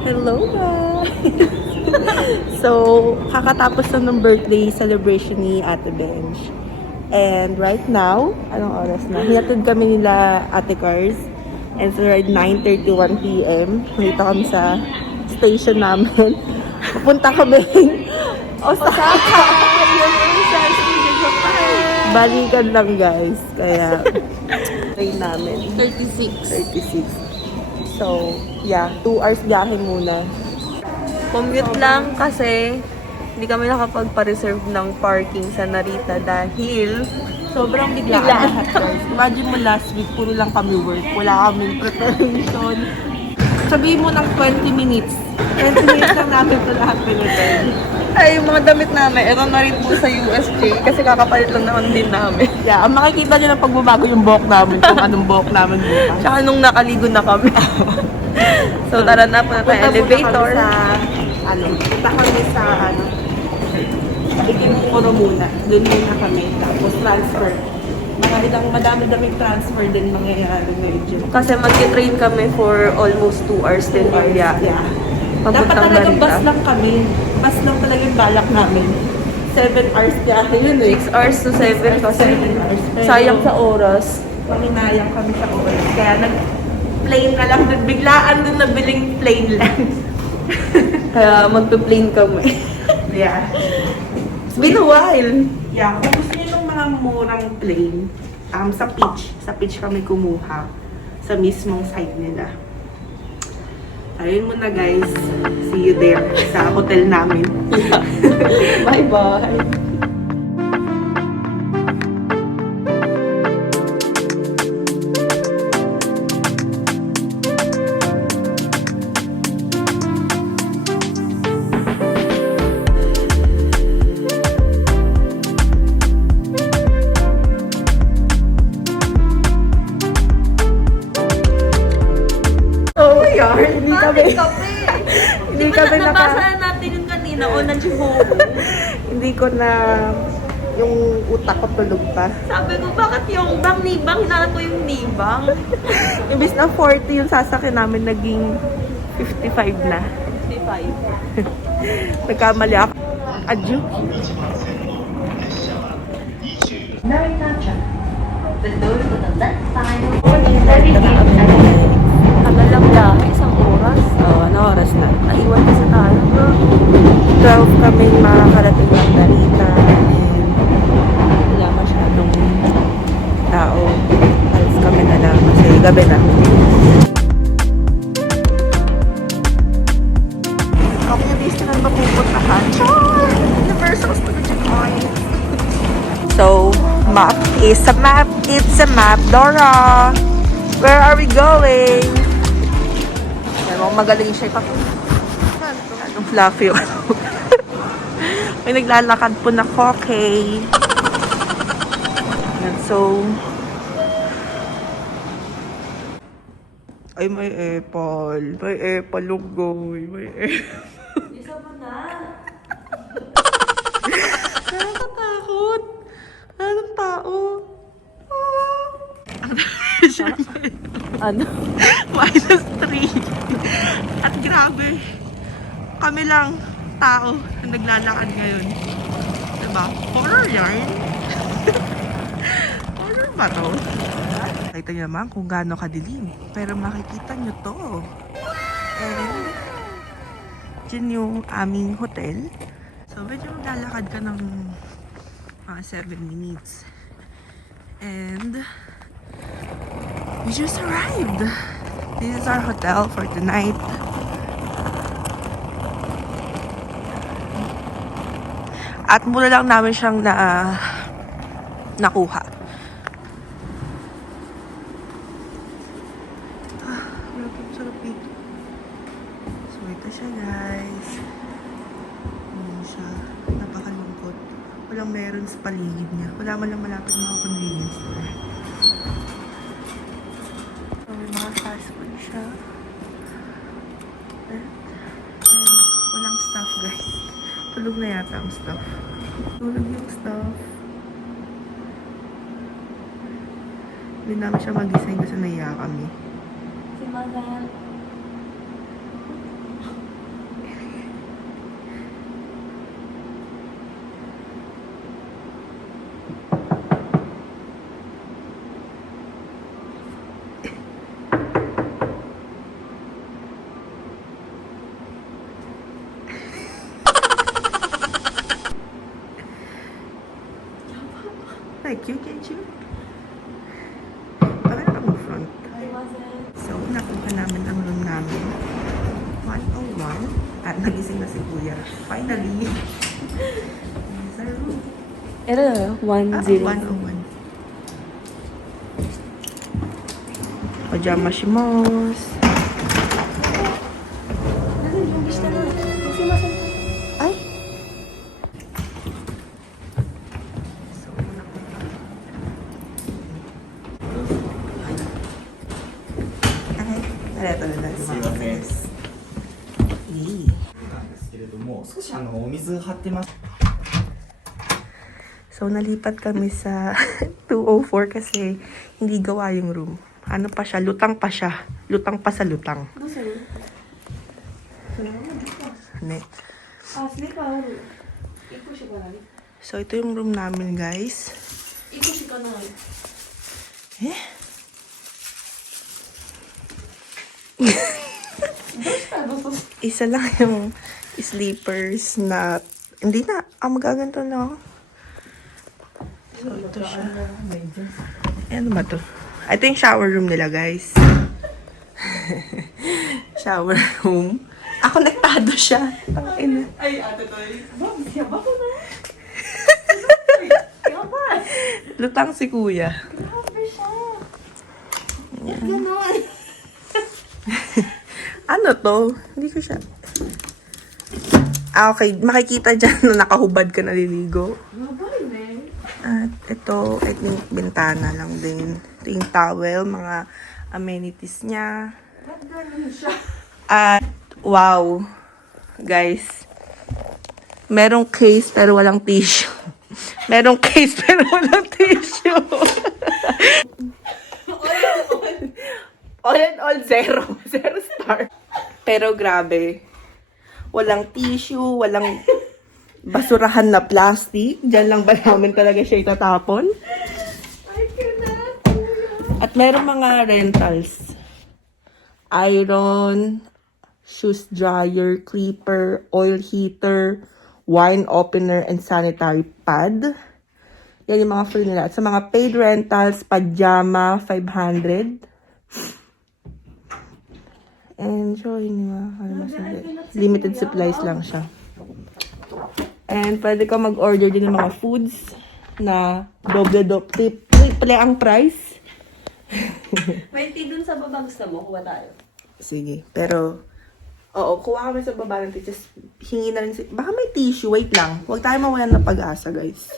Hello guys! So, kakatapos na ng birthday celebration ni Ate Benj. And right now, anong oras na? Hinatid kami nila Ate Cars. And it's around 9:31 p.m. Nandito kami sa station namin. Pupunta kami Osaka! Balikan lang guys. Kaya, train namin. 36. So, yeah, 2 hours biyahe muna. Commute lang kasi hindi kami nakapagpa-reserve ng parking sa Narita dahil Sobrang biglaan lahat guys. Imagine mo last week, puro lang kami work. Wala kaming preparation. Sabihin mo ng 20 minutes. 20 minutes lang namin ito lahat pinipin. ay yung mga damit namin, ito na rin po sa USJ kasi kakapalit lang naman din namin. Yeah, ang makikita nyo ng pagbabago yung buhok namin, kung anong buhok namin bukas. Tsaka nung nakaligo na kami. So tara na, punta tayong elevator. Punta kami sa Ikimukuro muna. Doon muna kami. Tapos transfer. Madami-daming transfer din mangyayari ngayon. Kasi mag-train kami for almost 2 hours din yung biyahe. Yeah. Dapat talagang bus lang kami. Bus lang talaga yung balak namin. 7 hours biyahe yun eh. 6 hours to 7 kasi sayang sa oras. Maminayang kami sa oras. Kaya nag-plane na lang. Biglaan din nabiling plane lang. Kaya magpe-plane kami. Yeah. It's been a while. Yeah, kung gusto niyo ng mga murang plane, sa pitch kami kumuha sa mismong site nila. Ayun muna guys, see you there sa hotel namin. Bye-bye. Hindi kami nabasa natin yung kanina o na-juho. Hindi ko na yung utak ko tulog pa. Sabi ko, bakit yung nibang? Hinahanap ko yung nibang. Imbis na 40 yung sasakyan namin, naging 55 na. 55. Nagkamali ako. Adyo. The door to the left side. Tagal lang biyahe, isang oras. Ano oras na? Naiwan kasi tayo. 12 kaming makakarating ng Narita. And wala masyadong tao. Alis kami na lang kasi gabi na. Kami yung restaurant ba pupuntahan? Char! Universal Studio Point. So, map is a map. It's a map, Dora. Where are we going? Ayan, magaling siya. Anong fluffy yun? May naglalakad po na koke. Ayan, so... Ay, may apple. May apple, lugoy. May apple. Isa mo na. Nakakatakot. Anong tao? Ano? -3. At grabe, kami lang tao na naglalakad ngayon. Diba? Horror yarn? Horror ba to? Nakita nyo naman kung gaano kadilim. Pero makikita nyo to. And, dyan yung aming hotel. So, medyo maglalakad ka ng mga 7 minutes. And, we just arrived. This is our hotel for tonight. At mura lang namin siyang nakuha. Sarap dito. So, ito siya guys. Ayan siya. Napakalungkot. Walang meron sa paligid niya. Wala man lang malapit mga convenience store. So, may mga fast food siya. And walang staff guys. Tulog na yata ang staff. Tulog yung staff. Hindi namin siya magising kasi naiya kami. Si Magal. Cute, cute, cute. Bakit na mo front? So, nakuha namin ang room namin. 101. At nagising na si Kuya. Finally. Here's our room. Ito, 101. 101. Pajama shimos. Ay! Narito na lang. すいません。 Yay. なんですけれども、少しお水張ってます。 So, nalipat kami sa 204 kasi hindi gawa yung room. Ano pa siya? Lutang pa siya. Lutang pa sa lutang. Ne. So, ito yung room namin, guys. Eh? Isa lang yung sleepers na hindi na. Magaganto na ako. So, ito siya. Ano ba to? Ito yung shower room nila, guys. Shower room. Ako konektado siya. Tangina. Ay, ate Toy. Ma'am, yaba ko na. Yaba. Lutang si Kuya. Grabe siya. Yan. Ganon. Ano to? Hindi ko siya. Ah, okay. Makikita dyan na nakahubad ka naliligo. Mabay, ne. At ito, I think, bintana lang din. Ito yung towel, mga amenities niya. Ba't ganon siya? At, wow. Guys. Merong case pero walang tissue. Merong case pero walang tissue. All in all, zero. Zero star. Pero grabe. Walang tissue, walang basurahan na plastic. Diyan lang ba namin talaga siya itatapon? I cannot. At meron mga rentals. Iron, shoes dryer, clipper, oil heater, wine opener, and sanitary pad. Yan yung mga free nila. At sa mga paid rentals, pajama, 500. And so, yun yung limited supplies lang siya. And pwede ka mag-order din ng mga foods na triple ang price. May tea dun sa baba, gusto mo? Kuha tayo. Sige, pero oo, kuha kami sa baba ng tissues. Hingi na rin baka may tissue, wait lang. Huwag tayo mawalan ng pag-asa, guys.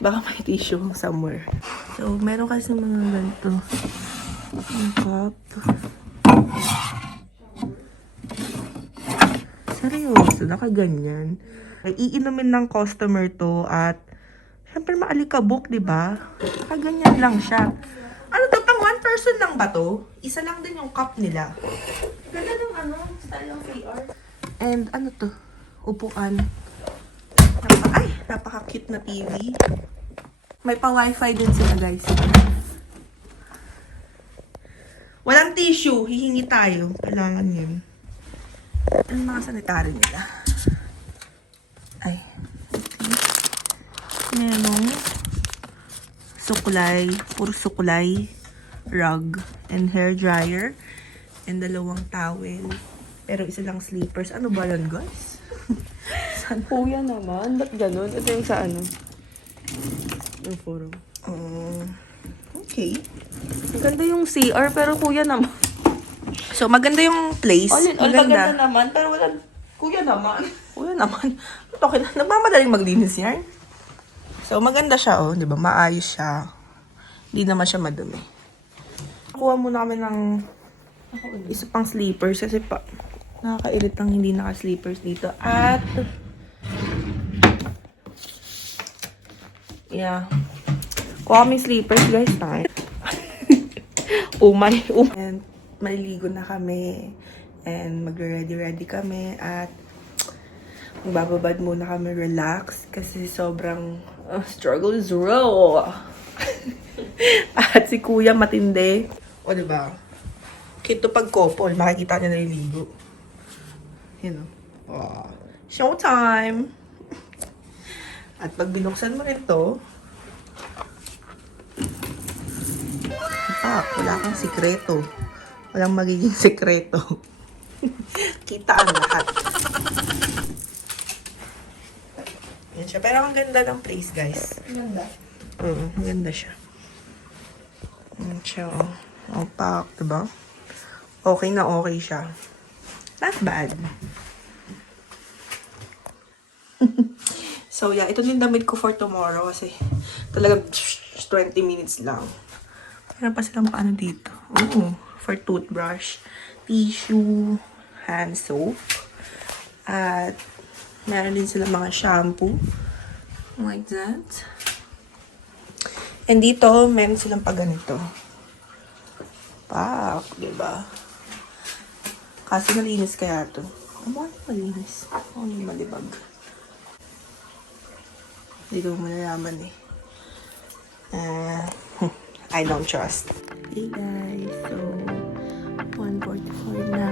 Baka may tissue somewhere. So, meron kasi mga ganito. Ang cup. Seryoso, nakaganyan. Ay, iinumin ng customer to at syempre maalikabok, di ba? Nakaganyan lang siya. Ano to, pang one person lang ba to? Isa lang din yung cup nila. Ganda ng ano, style ng CR. And ano to? Upuan. Napaka-cute na TV. May pa-wifi din sila, guys. Walang tissue. Hihingi tayo. Kailangan yun. Ano mga sanitary nila? Ay. Okay. Merong sukulay. Puro sukulay. Rug. And hair dryer. And dalawang towel. Pero isa lang sleepers. Ano ba yun, guys? Kuya naman, ba't ganon? Ito yung sa ano? Yung forum. Okay. Maganda yung CR, pero kuya naman. So, maganda yung place. All in all, maganda naman, pero wala. Kuya naman. Kuya naman. Okay na. Nagmamadaling maglinis yan. So, maganda siya, oh. Di ba? Maayos siya. Hindi naman siya madumi. Nakuha muna kami ng isa pang sleepers kasi nakakailit lang hindi naka-sleepers dito. At yeah. Kuha kami sleepers, guys. Umay. And maliligo na kami. And magre-ready kami. At magbababad muna kami, relax. Kasi sobrang struggle is real. At si Kuya matindi. O, diba? Kito pag couple, makikita niya naliligo. You know. Oh. Showtime! At pag binuksan mo rin to, pak. Wala kang sikreto. Walang magiging sikreto. Kita ang lahat. Yan siya. Pero ang ganda ng place, guys. Ganda. Ang ganda siya. Yan siya, oh. Oh, pak, diba? Okay na okay siya. Not bad. So, yeah. Ito din damit ko for tomorrow kasi talagang 20 minutes lang. Meron pa silang paano dito. Oh, for toothbrush, tissue, hand soap, at meron din silang mga shampoo. Like that. And dito, meron silang pa ganito. Pak, diba? Kasi malinis kaya to. Ano malinis? Ano yung malibag? Hindi ko malalaman eh. I don't trust. Hey guys, so 1:44 na.